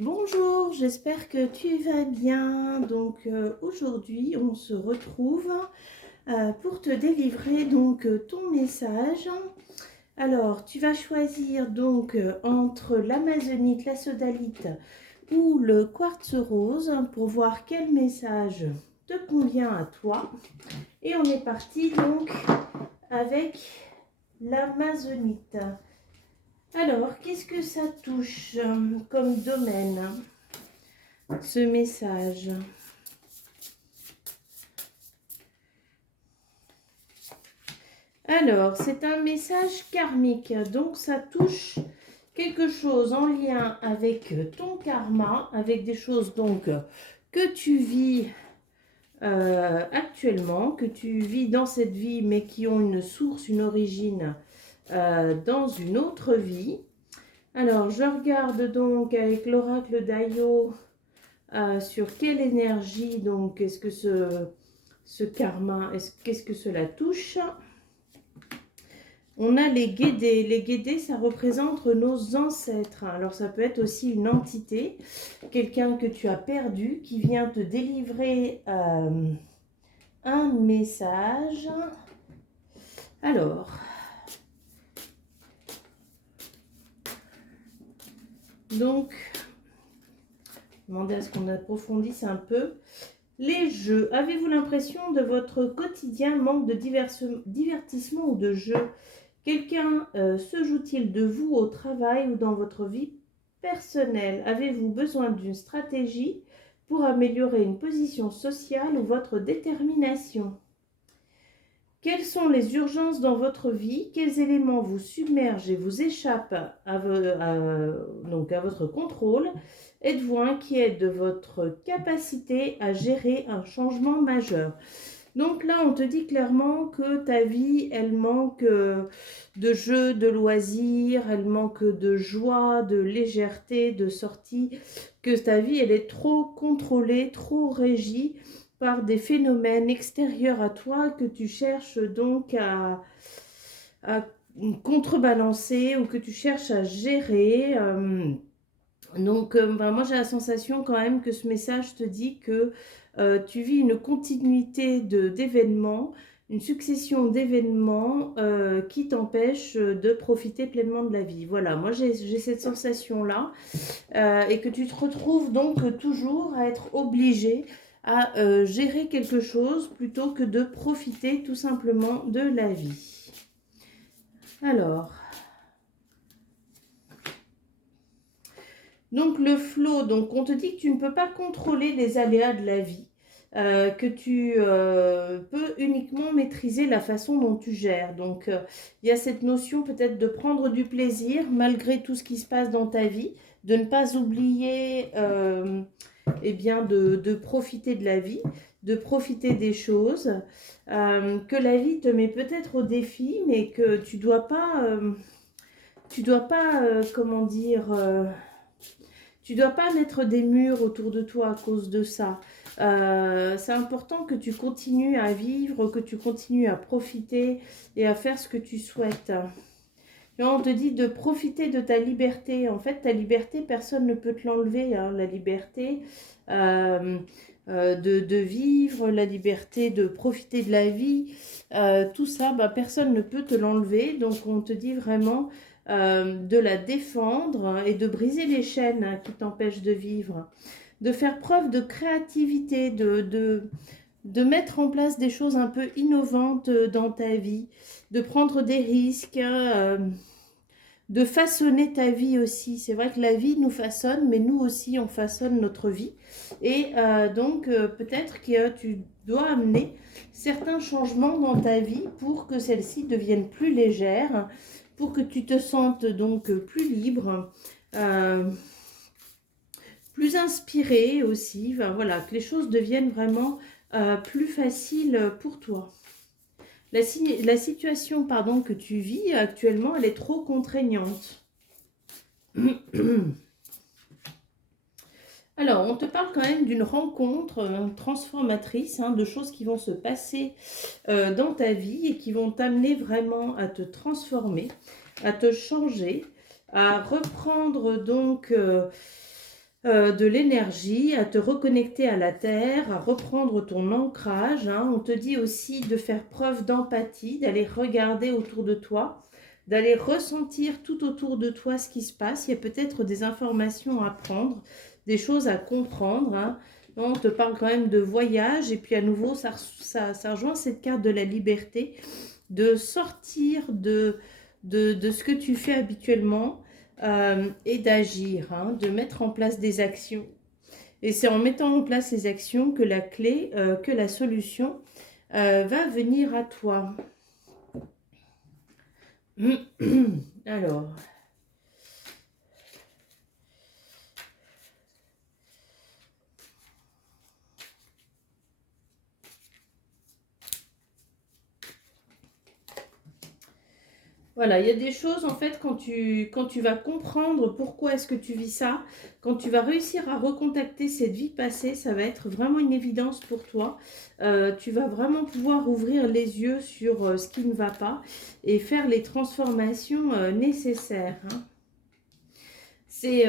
Bonjour, j'espère que tu vas bien. Aujourd'hui, on se retrouve pour te délivrer ton message. Alors, tu vas choisir entre l'amazonite, la sodalite ou le quartz rose pour voir quel message te convient à toi. Et on est parti avec l'amazonite. Alors, qu'est-ce que ça touche comme domaine, ce message? Alors, c'est un message karmique, donc ça touche quelque chose en lien avec ton karma, avec des choses que tu vis actuellement, que tu vis dans cette vie, mais qui ont une source, une origine dans une autre vie. Alors, je regarde donc avec l'oracle d'Ayo sur quelle énergie est-ce que ce karma, qu'est-ce que cela touche. On a les guédés. Les guédés, ça représente nos ancêtres. Alors, ça peut être aussi une entité, quelqu'un que tu as perdu, qui vient te délivrer un message. Alors, demander à ce qu'on approfondisse un peu. Les jeux. Avez-vous l'impression de votre quotidien manque de divertissement ou de jeu? Quelqu'un se joue-t-il de vous au travail ou dans votre vie personnelle? Avez-vous besoin d'une stratégie pour améliorer une position sociale ou votre détermination? Quelles sont les urgences dans votre vie? Quels éléments vous submergent et vous échappent à votre contrôle? Êtes-vous inquiet de votre capacité à gérer un changement majeur? Donc là, on te dit clairement que ta vie, elle manque de jeux, de loisirs, elle manque de joie, de légèreté, de sortie, que ta vie, elle est trop contrôlée, trop régie par des phénomènes extérieurs à toi que tu cherches à contrebalancer ou que tu cherches à gérer. Moi, j'ai la sensation quand même que ce message te dit que tu vis une continuité d'événements, une succession d'événements qui t'empêchent de profiter pleinement de la vie. Voilà, moi j'ai cette sensation-là et que tu te retrouves donc toujours à être obligé à gérer quelque chose plutôt que de profiter tout simplement de la vie. Alors, donc le flow, donc on te dit que tu ne peux pas contrôler les aléas de la vie, que tu peux uniquement maîtriser la façon dont tu gères. Donc il y a cette notion peut-être de prendre du plaisir malgré tout ce qui se passe dans ta vie, de ne pas oublier de profiter de la vie, de profiter des choses, que la vie te met peut-être au défi, mais que tu dois pas tu dois pas mettre des murs autour de toi à cause de ça. C'est important que tu continues à vivre, que tu continues à profiter et à faire ce que tu souhaites. Et on te dit de profiter de ta liberté. En fait, ta liberté, personne ne peut te l'enlever, hein. La liberté de vivre, la liberté de profiter de la vie, tout ça, personne ne peut te l'enlever. Donc, on te dit vraiment de la défendre et de briser les chaînes qui t'empêchent de vivre, de faire preuve de créativité, de mettre en place des choses un peu innovantes dans ta vie, de prendre des risques, de façonner ta vie aussi. C'est vrai que la vie nous façonne, mais nous aussi, on façonne notre vie. Et peut-être que tu dois amener certains changements dans ta vie pour que celle-ci devienne plus légère, pour que tu te sentes donc plus libre, plus inspiré aussi. Enfin, voilà, que les choses deviennent vraiment plus faciles pour toi. La situation que tu vis actuellement, elle est trop contraignante. Alors, on te parle quand même d'une rencontre transformatrice, hein, de choses qui vont se passer dans ta vie et qui vont t'amener vraiment à te transformer, à te changer, à reprendre de l'énergie, à te reconnecter à la terre, à reprendre ton ancrage. Hein. On te dit aussi de faire preuve d'empathie, d'aller regarder autour de toi, d'aller ressentir tout autour de toi ce qui se passe. Il y a peut-être des informations à prendre, des choses à comprendre. Hein. On te parle quand même de voyage et puis à nouveau, ça rejoint cette carte de la liberté, de sortir de ce que tu fais habituellement et d'agir, hein, de mettre en place des actions. Et c'est en mettant en place ces actions que la clé, que la solution va venir à toi. Alors, voilà, il y a des choses en fait quand tu vas comprendre pourquoi est-ce que tu vis ça, quand tu vas réussir à recontacter cette vie passée, ça va être vraiment une évidence pour toi. Tu vas vraiment pouvoir ouvrir les yeux sur ce qui ne va pas et faire les transformations nécessaires. Hein. C'est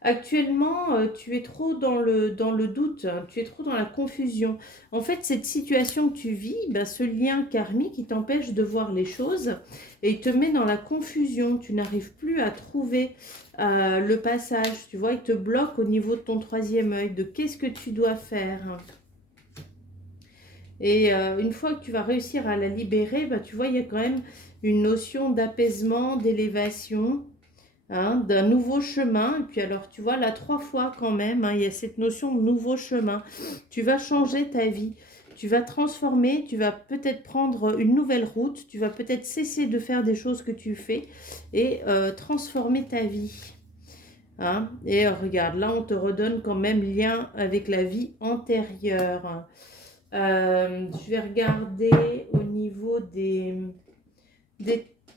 actuellement, tu es trop dans le doute, hein, tu es trop dans la confusion. En fait, cette situation que tu vis, ben, ce lien karmique, il t'empêche de voir les choses et il te met dans la confusion. Tu n'arrives plus à trouver le passage, tu vois, il te bloque au niveau de ton troisième œil, de qu'est-ce que tu dois faire. Et une fois que tu vas réussir à la libérer, ben, tu vois, il y a quand même une notion d'apaisement, d'élévation. Hein, d'un nouveau chemin. Et puis alors, tu vois, là, 3 fois quand même, hein, il y a cette notion de nouveau chemin. Tu vas changer ta vie. Tu vas transformer, tu vas peut-être prendre une nouvelle route, tu vas peut-être cesser de faire des choses que tu fais et transformer ta vie. Hein. Et regarde, là, on te redonne quand même lien avec la vie antérieure. Je vais regarder au niveau des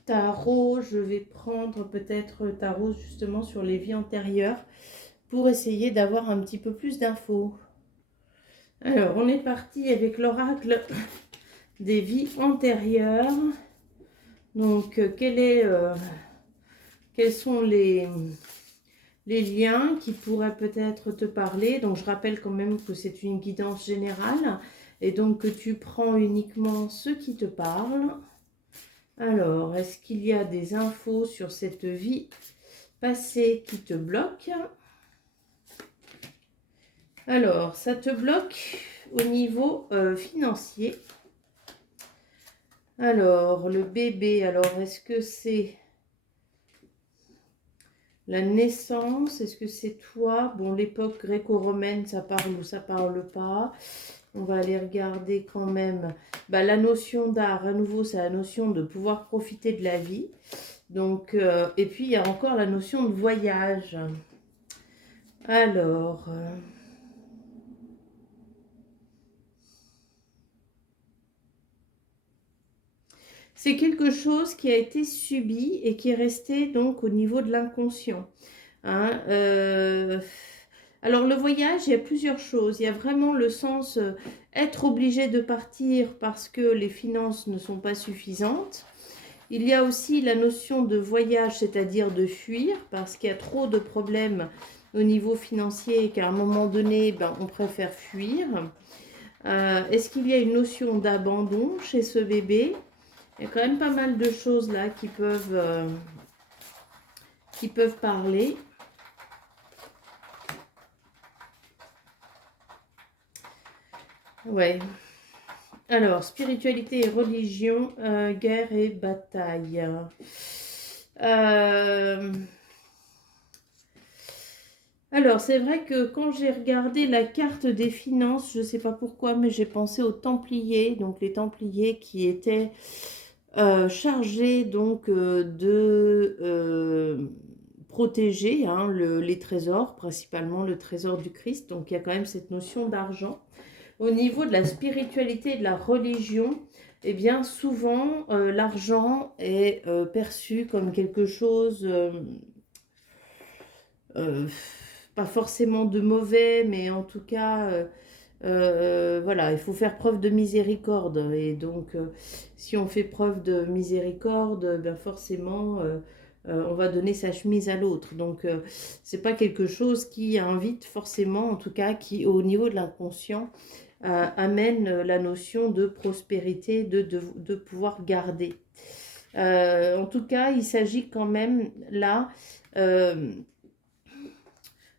tarot, je vais prendre peut-être tarot justement sur les vies antérieures pour essayer d'avoir un petit peu plus d'infos. Alors, on est parti avec l'oracle des vies antérieures. Donc, quels sont les liens qui pourraient peut-être te parler. Donc, je rappelle quand même que c'est une guidance générale et donc que tu prends uniquement ce qui te parle. Alors, est-ce qu'il y a des infos sur cette vie passée qui te bloque? Alors, ça te bloque au niveau financier. Alors, le bébé, alors est-ce que c'est la naissance? Est-ce que c'est toi? Bon, l'époque gréco-romaine, ça parle ou ça parle pas? On va aller regarder quand même. Bah, la notion d'art, à nouveau, c'est la notion de pouvoir profiter de la vie. Donc, et puis, il y a encore la notion de voyage. Alors, c'est quelque chose qui a été subi et qui est resté donc au niveau de l'inconscient. Hein, alors, le voyage, il y a plusieurs choses. Il y a vraiment le sens être obligé de partir parce que les finances ne sont pas suffisantes. Il y a aussi la notion de voyage, c'est-à-dire de fuir, parce qu'il y a trop de problèmes au niveau financier et qu'à un moment donné, ben, on préfère fuir. Est-ce qu'il y a une notion d'abandon chez ce bébé? Il y a quand même pas mal de choses là qui peuvent parler. Ouais. Alors, spiritualité et religion, guerre et bataille. Alors, c'est vrai que quand j'ai regardé la carte des finances, je ne sais pas pourquoi, mais j'ai pensé aux Templiers, donc les Templiers qui étaient chargés donc de protéger hein, les trésors, principalement le trésor du Christ. Donc, il y a quand même cette notion d'argent. Au niveau de la spiritualité et de la religion, eh bien, souvent, l'argent est perçu comme quelque chose... pas forcément de mauvais, mais en tout cas, voilà, il faut faire preuve de miséricorde. Et donc, si on fait preuve de miséricorde, ben forcément, on va donner sa chemise à l'autre. Donc, c'est pas quelque chose qui invite forcément, en tout cas, qui au niveau de l'inconscient, amène la notion de prospérité, de pouvoir garder. En tout cas, il s'agit quand même là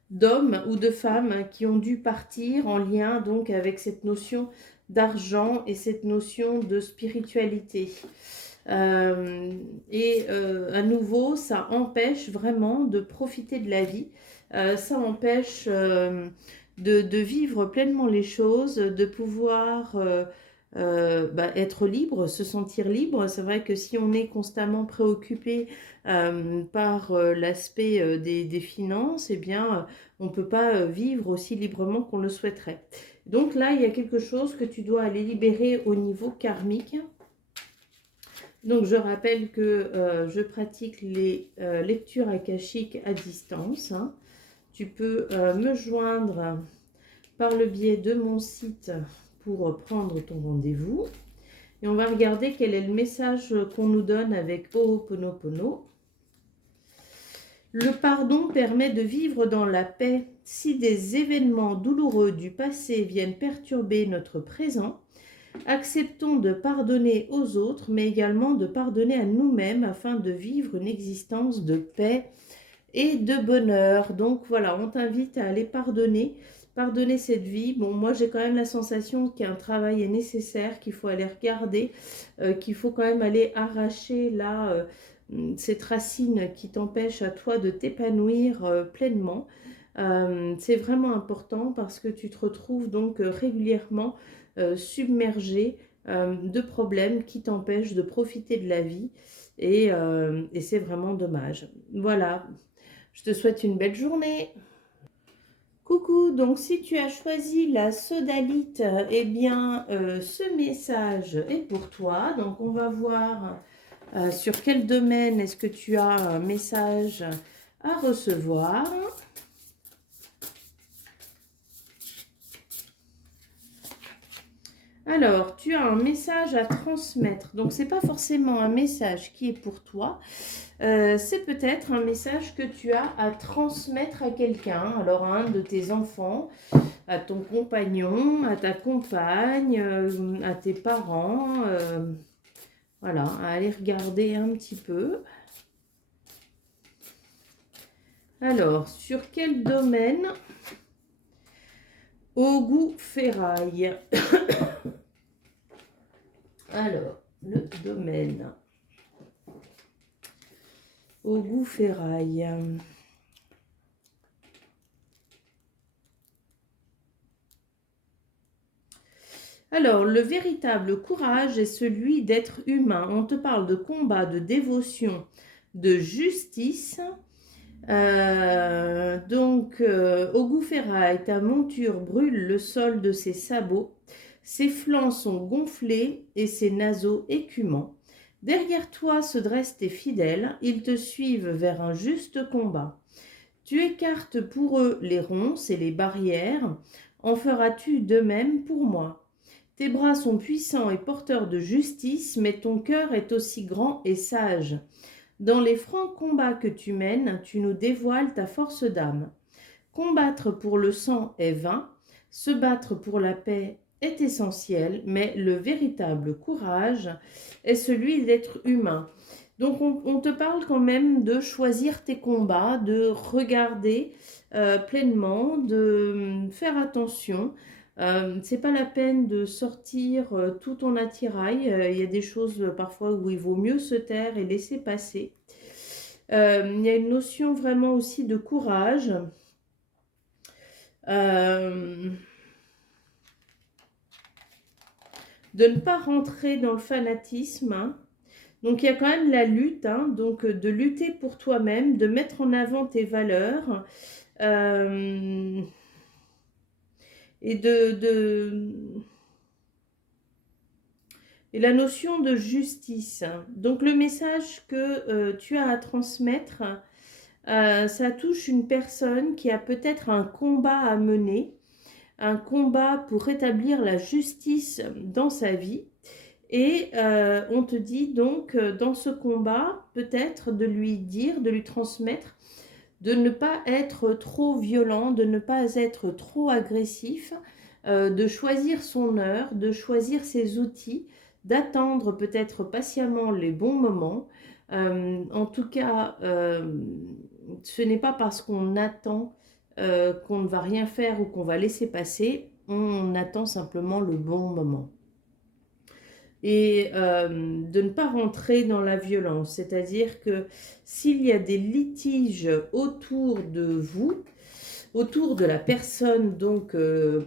d'hommes ou de femmes qui ont dû partir en lien donc avec cette notion d'argent et cette notion de spiritualité. À nouveau, ça empêche vraiment de profiter de la vie. Ça empêche de vivre pleinement les choses, de pouvoir être libre, se sentir libre. C'est vrai que si on est constamment préoccupé par l'aspect des finances, eh bien, on ne peut pas vivre aussi librement qu'on le souhaiterait. Donc là, il y a quelque chose que tu dois aller libérer au niveau karmique. Donc, je rappelle que je pratique les lectures akashiques à distance. Hein. Tu peux me joindre par le biais de mon site pour prendre ton rendez-vous. Et on va regarder quel est le message qu'on nous donne avec Ho'oponopono. Le pardon permet de vivre dans la paix. Si des événements douloureux du passé viennent perturber notre présent, acceptons de pardonner aux autres, mais également de pardonner à nous-mêmes afin de vivre une existence de paix et de bonheur. Donc voilà, on t'invite à aller pardonner cette vie. Bon, moi j'ai quand même la sensation qu'un travail est nécessaire, qu'il faut aller regarder, qu'il faut quand même aller arracher là cette racine qui t'empêche à toi de t'épanouir pleinement. C'est vraiment important parce que tu te retrouves donc régulièrement submergé de problèmes qui t'empêchent de profiter de la vie et c'est vraiment dommage. Voilà, je te souhaite une belle journée. Coucou, donc si tu as choisi la sodalite, eh bien ce message est pour toi. Donc on va voir sur quel domaine est-ce que tu as un message à recevoir. Alors, tu as un message à transmettre. Donc, ce n'est pas forcément un message qui est pour toi. C'est peut-être un message que tu as à transmettre à quelqu'un. Alors, à un de tes enfants, à ton compagnon, à ta compagne, à tes parents. Voilà, à aller regarder un petit peu. Alors, sur quel domaine? Au goût ferraille. Alors, le domaine. Au goût ferraille. Alors, le véritable courage est celui d'être humain. On te parle de combat, de dévotion, de justice. Au goût ferraille, ta monture brûle le sol de ses sabots. Ses flancs sont gonflés et ses naseaux écumants. Derrière toi se dressent tes fidèles, ils te suivent vers un juste combat. Tu écartes pour eux les ronces et les barrières, en feras-tu de même pour moi? Tes bras sont puissants et porteurs de justice, mais ton cœur est aussi grand et sage. Dans les francs combats que tu mènes, tu nous dévoiles ta force d'âme. Combattre pour le sang est vain, se battre pour la paix est essentiel, mais le véritable courage est celui d'être humain. Donc on te parle quand même de choisir tes combats, de regarder pleinement, de faire attention. C'est pas la peine de sortir tout ton attirail. Il y a des choses parfois où il vaut mieux se taire et laisser passer. Il y a une notion vraiment aussi de courage. De ne pas rentrer dans le fanatisme. Hein. Donc il y a quand même la lutte, hein, donc de lutter pour toi-même, de mettre en avant tes valeurs et et la notion de justice. Donc le message que tu as à transmettre, ça touche une personne qui a peut-être un combat à mener, un combat pour rétablir la justice dans sa vie. Et on te dit donc, dans ce combat, peut-être de lui dire, de lui transmettre, de ne pas être trop violent, de ne pas être trop agressif, de choisir son heure, de choisir ses outils, d'attendre peut-être patiemment les bons moments. En tout cas, ce n'est pas parce qu'on attend qu'on ne va rien faire ou qu'on va laisser passer, on attend simplement le bon moment. Et de ne pas rentrer dans la violence, c'est-à-dire que s'il y a des litiges autour de vous, autour de la personne donc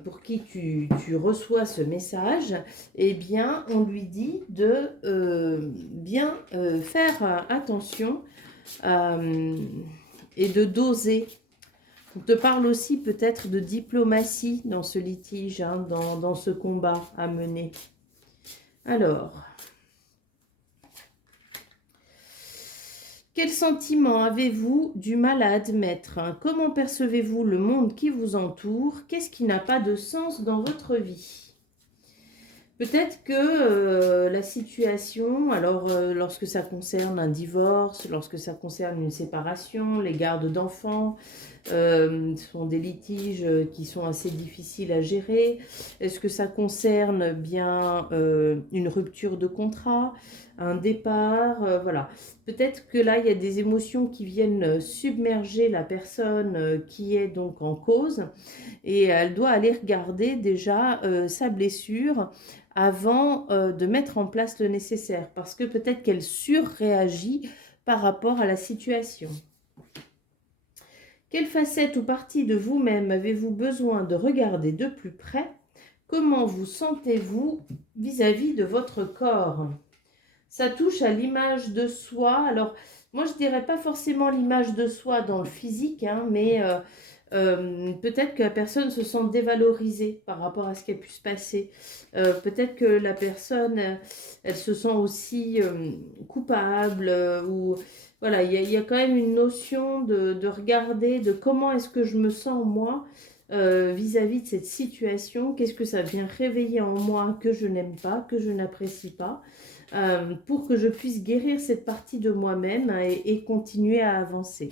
pour qui tu reçois ce message, eh bien on lui dit de bien faire attention et de doser. On te parle aussi peut-être de diplomatie dans ce litige, hein, dans ce combat à mener. Alors, quel sentiment avez-vous du mal à admettre? Comment percevez-vous le monde qui vous entoure? Qu'est-ce qui n'a pas de sens dans votre vie? Peut-être que la situation, alors lorsque ça concerne un divorce, lorsque ça concerne une séparation, les gardes d'enfants, ce sont des litiges qui sont assez difficiles à gérer. Est-ce que ça concerne bien une rupture de contrat, un départ, voilà. Peut-être que là, il y a des émotions qui viennent submerger la personne qui est donc en cause et elle doit aller regarder déjà sa blessure avant de mettre en place le nécessaire, parce que peut-être qu'elle surréagit par rapport à la situation. Quelle facette ou partie de vous-même avez-vous besoin de regarder de plus près? Comment vous sentez-vous vis-à-vis de votre corps? Ça touche à l'image de soi. Alors, moi, je dirais pas forcément l'image de soi dans le physique, hein, mais peut-être que la personne se sent dévalorisée par rapport à ce qui a pu se passer. Peut-être que la personne, elle se sent aussi coupable ou voilà, il y a quand même une notion de regarder de comment est-ce que je me sens moi vis-à-vis de cette situation, qu'est-ce que ça vient réveiller en moi que je n'aime pas, que je n'apprécie pas, pour que je puisse guérir cette partie de moi-même et continuer à avancer.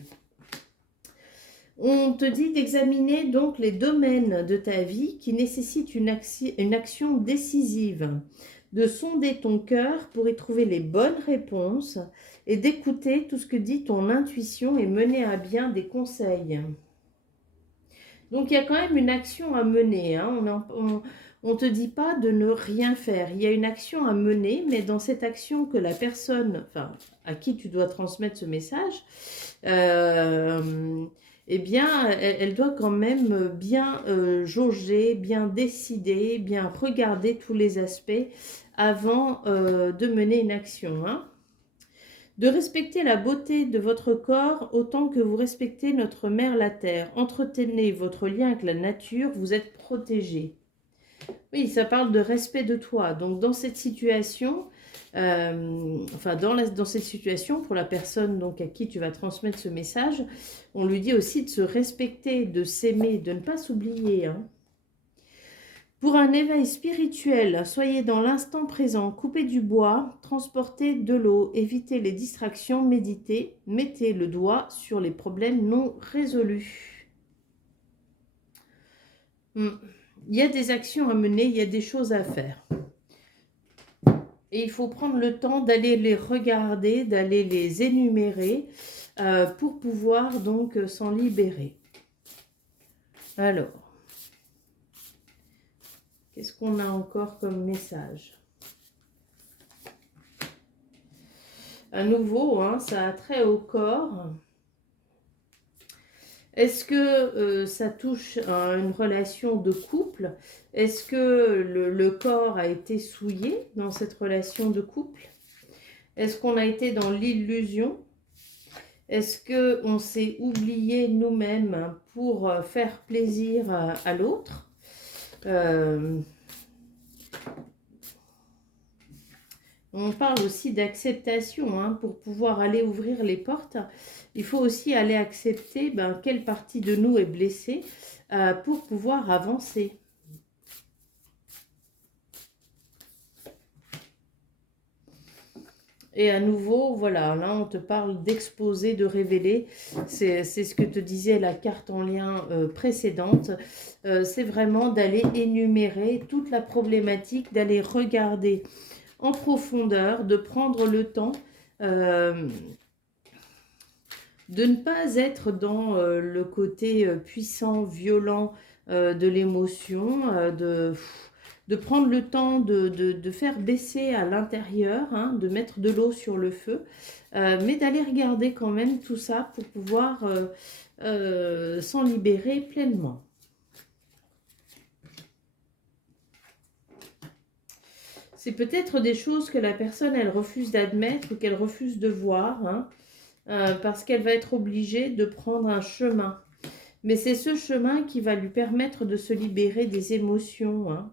On te dit d'examiner donc les domaines de ta vie qui nécessitent une action décisive, de sonder ton cœur pour y trouver les bonnes réponses et d'écouter tout ce que dit ton intuition et mener à bien des conseils. Donc il y a quand même une action à mener, hein. On ne te dit pas de ne rien faire. Il y a une action à mener, mais dans cette action que la personne, enfin, à qui tu dois transmettre ce message, eh bien, elle doit quand même bien jauger, bien décider, bien regarder tous les aspects avant de mener une action, hein. De respecter la beauté de votre corps autant que vous respectez notre mère la terre. Entretenez votre lien avec la nature, vous êtes protégé. Oui, ça parle de respect de toi. Donc dans cette situation, dans cette situation, pour la personne donc à qui tu vas transmettre ce message, on lui dit aussi de se respecter, de s'aimer, de ne pas s'oublier, hein. Pour un éveil spirituel, soyez dans l'instant présent, coupez du bois, transportez de l'eau, évitez les distractions, méditez, mettez le doigt sur les problèmes non résolus. Il y a des actions à mener, il y a des choses à faire. Et il faut prendre le temps d'aller les regarder, d'aller les énumérer pour pouvoir donc s'en libérer. Alors. Qu'est-ce qu'on a encore comme message? À nouveau, hein, ça a trait au corps. Est-ce que ça touche à une relation de couple? Est-ce que le corps a été souillé dans cette relation de couple? Est-ce qu'on a été dans l'illusion? Est-ce qu'on s'est oublié nous-mêmes pour faire plaisir à l'autre? On parle aussi d'acceptation, hein, pour pouvoir aller ouvrir les portes. Il faut aussi aller accepter quelle partie de nous est blessée pour pouvoir avancer. Et à nouveau, voilà, là on te parle d'exposer, de révéler. C'est ce que te disait la carte en lien précédente. C'est vraiment d'aller énumérer toute la problématique, d'aller regarder en profondeur, de prendre le temps euh, de ne pas être dans le côté puissant, violent de l'émotion, de prendre le temps de faire baisser à l'intérieur, hein, de mettre de l'eau sur le feu, mais d'aller regarder quand même tout ça pour pouvoir s'en libérer pleinement. C'est peut-être des choses que la personne, elle refuse d'admettre ou qu'elle refuse de voir, hein, parce qu'elle va être obligée de prendre un chemin. Mais c'est ce chemin qui va lui permettre de se libérer des émotions, hein.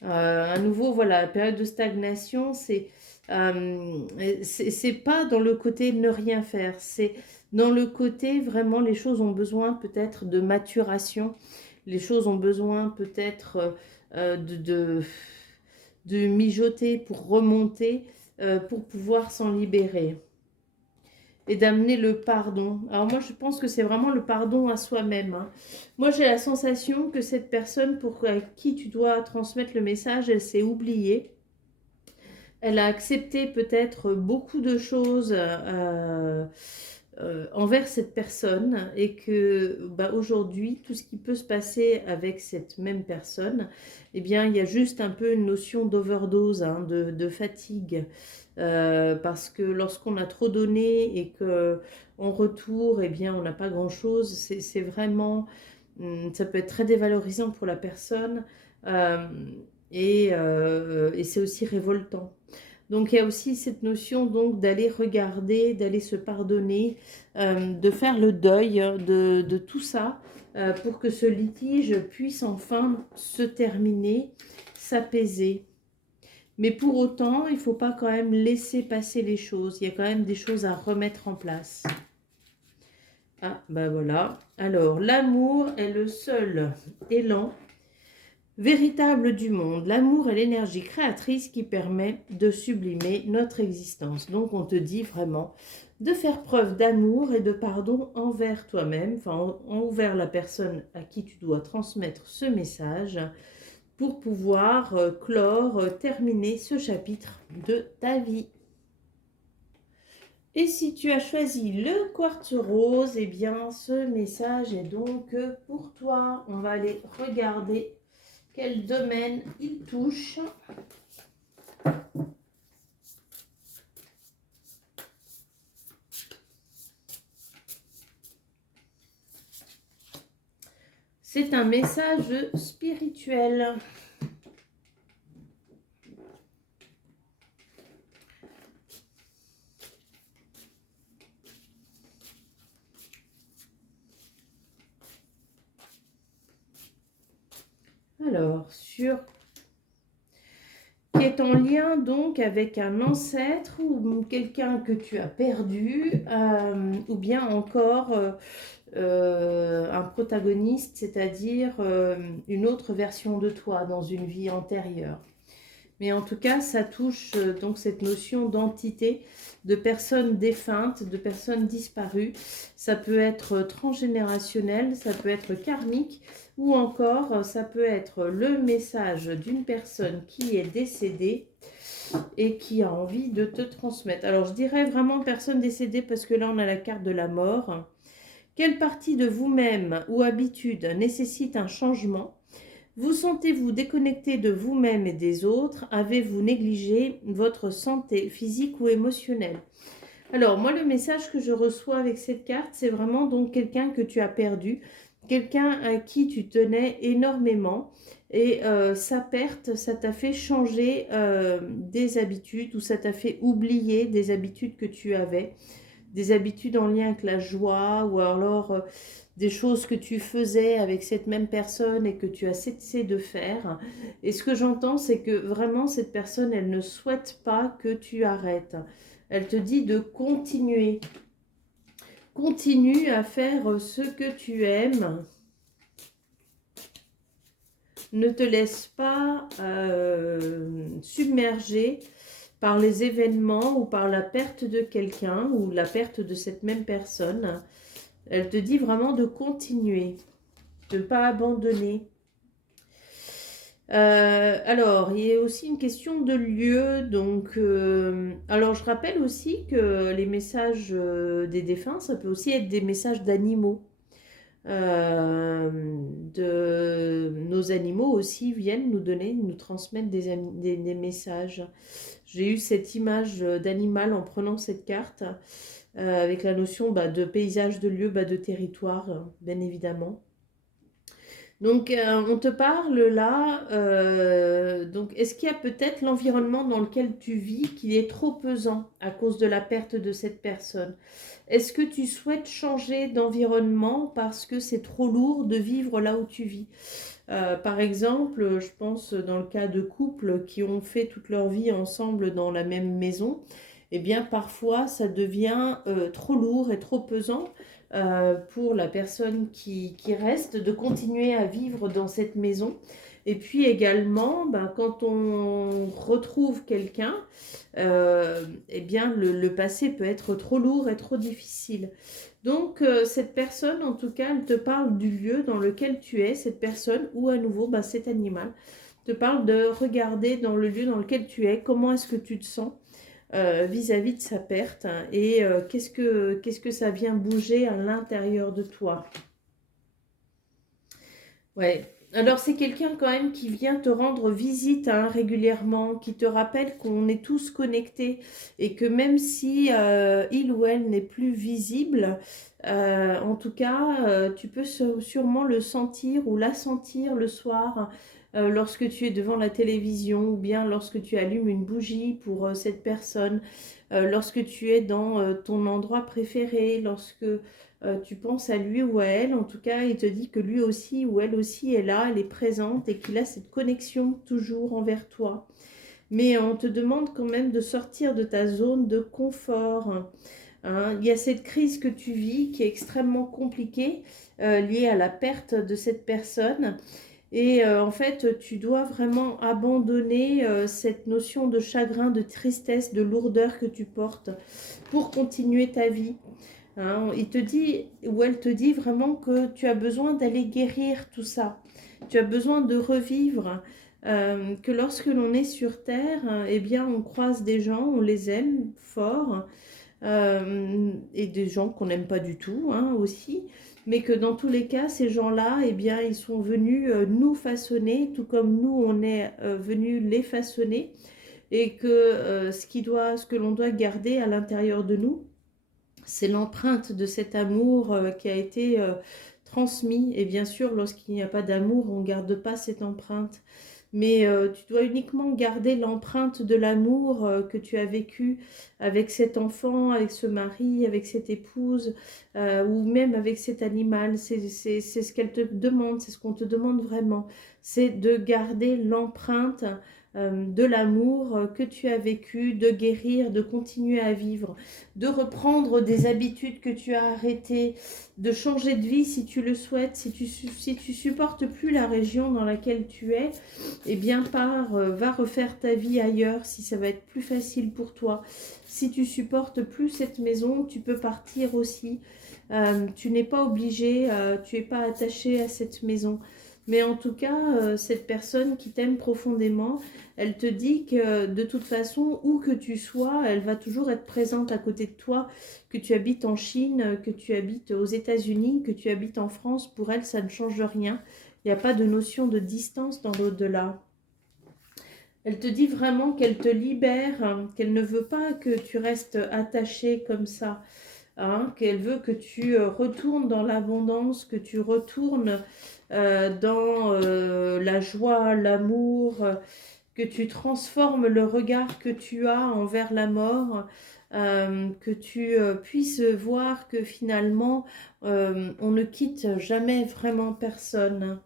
À nouveau, voilà, la période de stagnation, c'est pas dans le côté ne rien faire, c'est dans le côté vraiment les choses ont besoin peut-être de maturation, les choses ont besoin peut-être de mijoter pour remonter, pour pouvoir s'en libérer. Et d'amener le pardon. Alors moi, je pense que c'est vraiment le pardon à soi-même, hein. Moi, j'ai la sensation que cette personne à qui tu dois transmettre le message, elle s'est oubliée. Elle a accepté peut-être beaucoup de choses envers cette personne et que bah, aujourd'hui, tout ce qui peut se passer avec cette même personne, eh bien, il y a juste un peu une notion d'overdose, hein, de fatigue. Parce que lorsqu'on a trop donné et qu'en retour, eh bien, on n'a pas grand-chose, c'est vraiment, ça peut être très dévalorisant pour la personne et c'est aussi révoltant. Donc il y a aussi cette notion donc d'aller regarder, d'aller se pardonner, de faire le deuil de tout ça pour que ce litige puisse enfin se terminer, s'apaiser. Mais pour autant, il ne faut pas quand même laisser passer les choses. Il y a quand même des choses à remettre en place. Ah, ben voilà. Alors, l'amour est le seul élan véritable du monde. L'amour est l'énergie créatrice qui permet de sublimer notre existence. Donc, on te dit vraiment de faire preuve d'amour et de pardon envers toi-même, enfin, envers la personne à qui tu dois transmettre ce message, pour pouvoir clore, terminer ce chapitre de ta vie. Et si tu as choisi le quartz rose, eh bien ce message est donc pour toi. On va aller regarder quel domaine il touche. C'est un message spirituel. Alors, qui est en lien donc avec un ancêtre ou quelqu'un que tu as perdu, ou bien encore un protagoniste, c'est-à-dire une autre version de toi dans une vie antérieure. Mais en tout cas, ça touche donc cette notion d'entité, de personnes défuntes, de personnes disparues. Ça peut être transgénérationnel, ça peut être karmique, ou encore ça peut être le message d'une personne qui est décédée et qui a envie de te transmettre. Alors je dirais vraiment personne décédée parce que là on a la carte de la mort. Quelle partie de vous-même ou habitude nécessite un changement? Vous sentez-vous déconnecté de vous-même et des autres? Avez-vous négligé votre santé physique ou émotionnelle? Alors, moi, le message que je reçois avec cette carte, c'est vraiment donc quelqu'un que tu as perdu, quelqu'un à qui tu tenais énormément. Et sa perte, ça t'a fait changer des habitudes ou ça t'a fait oublier des habitudes que tu avais, des habitudes en lien avec la joie ou alors des choses que tu faisais avec cette même personne et que tu as cessé de faire. Et ce que j'entends, c'est que vraiment cette personne, elle ne souhaite pas que tu arrêtes. Elle te dit de continuer. Continue à faire ce que tu aimes. Ne te laisse pas submerger par les événements ou par la perte de quelqu'un ou la perte de cette même personne. Elle te dit vraiment de continuer, de ne pas abandonner. Alors, il y a aussi une question de lieu. Donc, alors je rappelle aussi que les messages des défunts, ça peut aussi être des messages d'animaux. Nos animaux aussi viennent nous donner, nous transmettre des messages. J'ai eu cette image d'animal en prenant cette carte, avec la notion de paysage, de lieu, de territoire, bien évidemment. Donc, on te parle là, donc est-ce qu'il y a peut-être l'environnement dans lequel tu vis qui est trop pesant à cause de la perte de cette personne? Est-ce que tu souhaites changer d'environnement parce que c'est trop lourd de vivre là où tu vis? Par exemple, je pense dans le cas de couples qui ont fait toute leur vie ensemble dans la même maison, eh bien parfois ça devient trop lourd et trop pesant pour la personne qui reste de continuer à vivre dans cette maison. Et puis également, quand on retrouve quelqu'un, eh bien le passé peut être trop lourd et trop difficile. Donc cette personne, en tout cas, elle te parle du lieu dans lequel tu es, cette personne, ou à nouveau cet animal, te parle de regarder dans le lieu dans lequel tu es, comment est-ce que tu te sens vis-à-vis de sa perte, hein, et qu'est-ce que ça vient bouger à l'intérieur de toi. Ouais. Alors c'est quelqu'un quand même qui vient te rendre visite régulièrement, qui te rappelle qu'on est tous connectés et que même si il ou elle n'est plus visible, en tout cas, tu peux sûrement le sentir ou la sentir le soir lorsque tu es devant la télévision ou bien lorsque tu allumes une bougie pour cette personne, lorsque tu es dans ton endroit préféré, lorsque tu penses à lui ou à elle. En tout cas, il te dit que lui aussi ou elle aussi est là, elle est présente et qu'il a cette connexion toujours envers toi. Mais on te demande quand même de sortir de ta zone de confort. Hein. Il y a cette crise que tu vis qui est extrêmement compliquée, liée à la perte de cette personne. Et en fait, tu dois vraiment abandonner cette notion de chagrin, de tristesse, de lourdeur que tu portes pour continuer ta vie. Hein. Il te dit, ou elle te dit vraiment que tu as besoin d'aller guérir tout ça. Tu as besoin de revivre. Que lorsque l'on est sur Terre, eh bien, on croise des gens, on les aime fort, et des gens qu'on n'aime pas du tout aussi, mais que dans tous les cas, ces gens-là, eh bien, ils sont venus nous façonner, tout comme nous, on est venus les façonner, et que ce que l'on doit garder à l'intérieur de nous, c'est l'empreinte de cet amour qui a été transmis. Et bien sûr, lorsqu'il n'y a pas d'amour, on ne garde pas cette empreinte. Mais tu dois uniquement garder l'empreinte de l'amour que tu as vécu avec cet enfant, avec ce mari, avec cette épouse, ou même avec cet animal. C'est ce qu'elle te demande, c'est ce qu'on te demande vraiment. C'est de garder l'empreinte de l'amour que tu as vécu, de guérir, de continuer à vivre, de reprendre des habitudes que tu as arrêtées, de changer de vie si tu le souhaites. Si tu supportes plus la région dans laquelle tu es, eh bien va refaire ta vie ailleurs si ça va être plus facile pour toi. Si tu supportes plus cette maison, tu peux partir aussi. Tu n'es pas obligé, tu n'es pas attaché à cette maison. Mais en tout cas, cette personne qui t'aime profondément, elle te dit que de toute façon, où que tu sois, elle va toujours être présente à côté de toi, que tu habites en Chine, que tu habites aux États-Unis, que tu habites en France. Pour elle, ça ne change rien. Il n'y a pas de notion de distance dans l'au-delà. Elle te dit vraiment qu'elle te libère, qu'elle ne veut pas que tu restes attaché comme ça. Qu'elle veut que tu retournes dans l'abondance, que tu retournes dans la joie, l'amour, que tu transformes le regard que tu as envers la mort, que tu puisses voir que finalement on ne quitte jamais vraiment personne.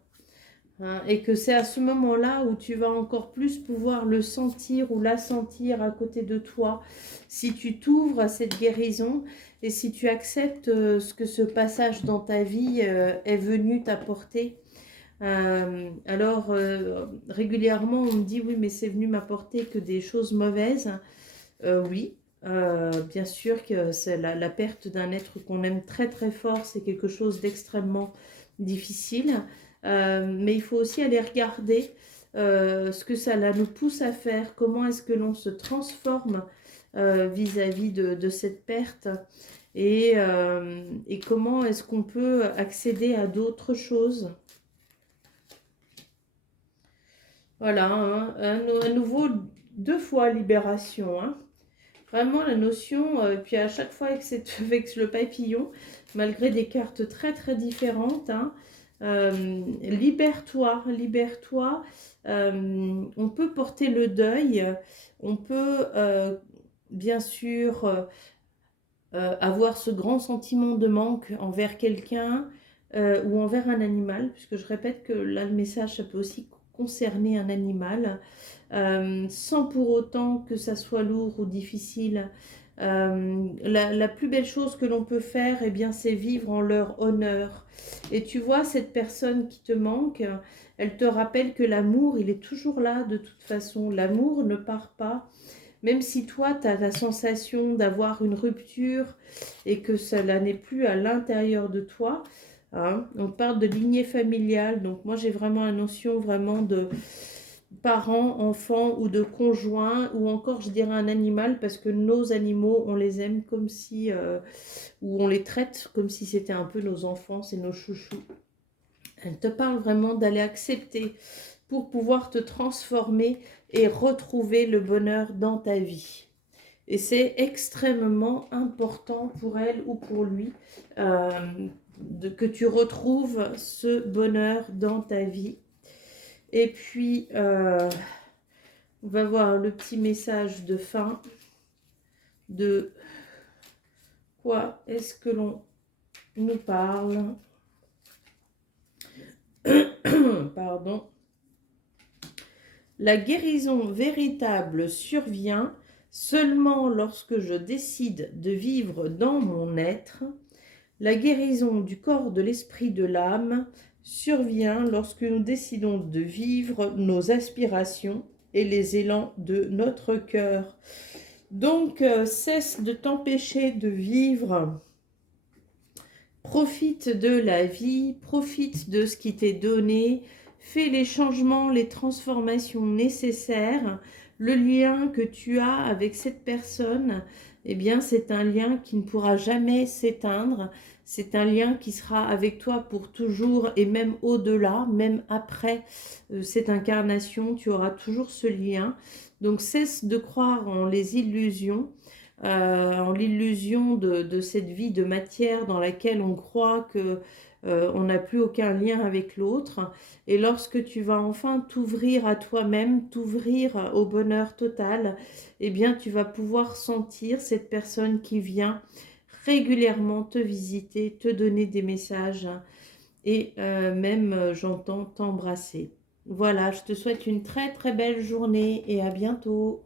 Et que c'est à ce moment-là où tu vas encore plus pouvoir le sentir ou la sentir à côté de toi, si tu t'ouvres à cette guérison et si tu acceptes ce que ce passage dans ta vie est venu t'apporter. Alors, régulièrement, on me dit, oui, mais c'est venu m'apporter que des choses mauvaises. Oui, bien sûr que c'est la perte d'un être qu'on aime très très fort, c'est quelque chose d'extrêmement difficile. Mais il faut aussi aller regarder ce que ça nous pousse à faire, comment est-ce que l'on se transforme vis-à-vis de cette perte et comment est-ce qu'on peut accéder à d'autres choses. Voilà, hein, à nouveau, 2 fois libération, hein. Vraiment la notion, puis à chaque fois avec, avec le papillon, malgré des cartes très très différentes, hein, libère-toi, libère-toi. On peut porter le deuil, on peut bien sûr avoir ce grand sentiment de manque envers quelqu'un ou envers un animal, puisque je répète que là le message ça peut aussi concerner un animal. Sans pour autant que ça soit lourd ou difficile. La plus belle chose que l'on peut faire, eh bien, c'est vivre en leur honneur. Et tu vois, cette personne qui te manque, elle te rappelle que l'amour, il est toujours là de toute façon. L'amour ne part pas. Même si toi, tu as la sensation d'avoir une rupture et que cela n'est plus à l'intérieur de toi, hein, on parle de lignée familiale. Donc moi, j'ai vraiment la notion vraiment de parents, enfants ou de conjoints ou encore je dirais un animal parce que nos animaux on les aime comme si ou on les traite comme si c'était un peu nos enfants, c'est nos chouchous. Elle te parle vraiment d'aller accepter pour pouvoir te transformer et retrouver le bonheur dans ta vie. Et c'est extrêmement important pour elle ou pour lui que tu retrouves ce bonheur dans ta vie. Et puis, on va voir le petit message de fin de quoi est-ce que l'on nous parle. Pardon. La guérison véritable survient seulement lorsque je décide de vivre dans mon être. La guérison du corps, de l'esprit, de l'âme survient lorsque nous décidons de vivre nos aspirations et les élans de notre cœur. Donc, cesse de t'empêcher de vivre. Profite de la vie, profite de ce qui t'est donné, fais les changements, les transformations nécessaires. Le lien que tu as avec cette personne, eh bien, c'est un lien qui ne pourra jamais s'éteindre. C'est un lien qui sera avec toi pour toujours et même au-delà, même après cette incarnation, tu auras toujours ce lien. Donc, cesse de croire en les illusions. En l'illusion de cette vie de matière dans laquelle on croit que on n'a plus aucun lien avec l'autre. Et lorsque tu vas enfin t'ouvrir à toi-même, t'ouvrir au bonheur total, eh bien tu vas pouvoir sentir cette personne qui vient régulièrement te visiter, te donner des messages et même, j'entends, t'embrasser. Voilà, je te souhaite une très très belle journée et à bientôt.